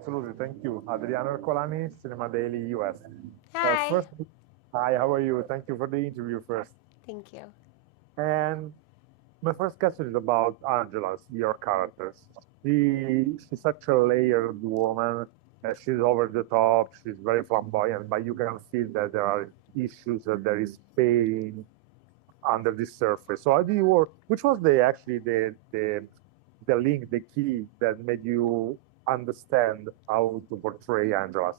Absolutely. Thank you. Adriano Ercolani, Cinema Daily US. Hi. First, hi, how are you? Thank you for the interview first. Thank you. And my first question is about Angela's, your characters. She's such a layered woman. She's over the top. She's very flamboyant, but you can feel that there are issues, that there is pain under the surface. So how do you work? Which was the link, the key that made you understand how to portray Angela?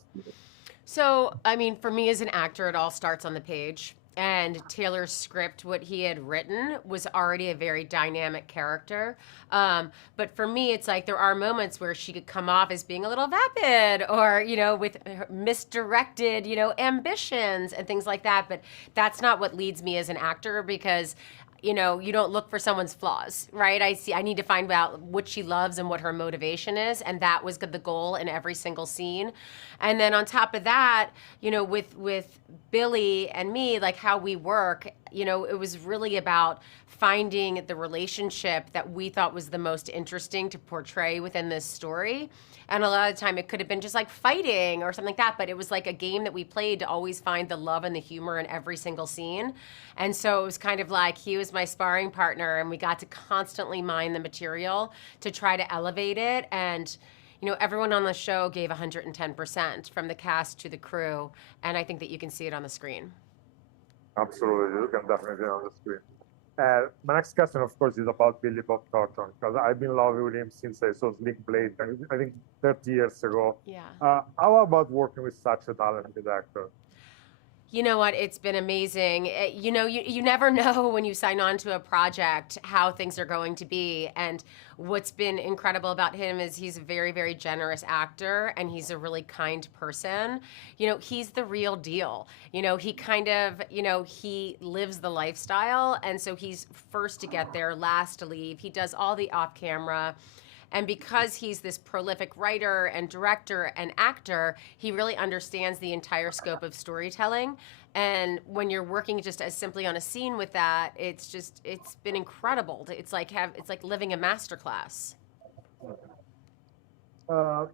So, I mean, for me as an actor, it all starts on the page. And Taylor's script, what he had written, was already a very dynamic character. But for me, it's like there are moments where she could come off as being a little vapid or, with misdirected, ambitions and things like that. But that's not what leads me as an actor because you don't look for someone's flaws, right? I need to find out what she loves and what her motivation is, and that was the goal in every single scene. And then on top of that, with Billy and me, like how we work, it was really about finding the relationship that we thought was the most interesting to portray within this story. And a lot of the time it could have been just like fighting or something like that, but it was like a game that we played to always find the love and the humor in every single scene. And so it was kind of like he was my sparring partner and we got to constantly mine the material to try to elevate it. And everyone on the show gave 110% from the cast to the crew. And I think that you can see it on the screen. Absolutely, you can definitely on the screen. My next question, of course, is about Billy Bob Thornton because I've been in love with him since I saw Slick Blade, I think 30 years ago. Yeah. How about working with such a talented actor? You know what? It's been amazing. You never know when you sign on to a project how things are going to be. And what's been incredible about him is he's a very, very generous actor and he's a really kind person. He's the real deal. He kind of, he lives the lifestyle. And so he's first to get there, last to leave. He does all the off camera. And because he's this prolific writer and director and actor, he really understands the entire scope of storytelling. And when you're working just as simply on a scene with that, it's been incredible. It's like living a masterclass. Uh,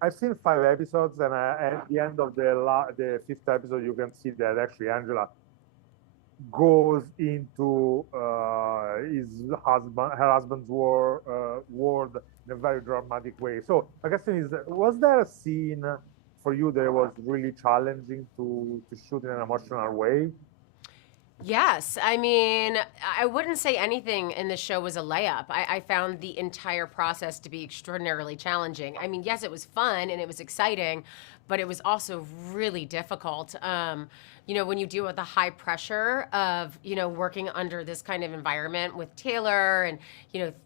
I've seen 5 episodes, and at the end of the fifth episode, you can see that actually Angela goes into her husband's world in a very dramatic way. So my question is, was there a scene for you that was really challenging to shoot in an emotional way? Yes. I mean, I wouldn't say anything in the show was a layup. I found the entire process to be extraordinarily challenging. I mean, yes, it was fun and it was exciting, but it was also really difficult. When you deal with the high pressure of, working under this kind of environment with Taylor and,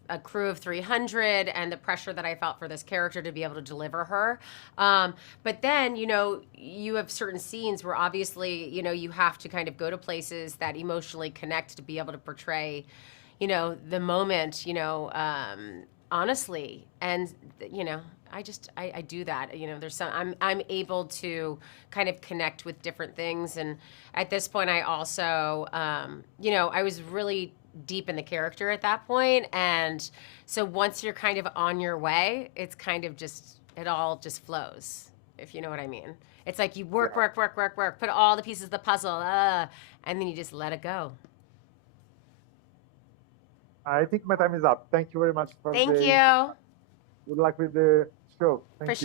a crew of 300 and the pressure that I felt for this character to be able to deliver her. But then, you have certain scenes where obviously, you have to kind of go to places that emotionally connect to be able to portray, the moment, honestly. And, I do that. There's I'm able to kind of connect with different things. And at this point, I also, I was really deep in the character at that point. And so once you're kind of on your way, it's kind of it all just flows, if you know what I mean. It's like you work, put all the pieces of the puzzle, and then you just let it go. I think my time is up. Thank you very much for Thank the you. good luck with the show.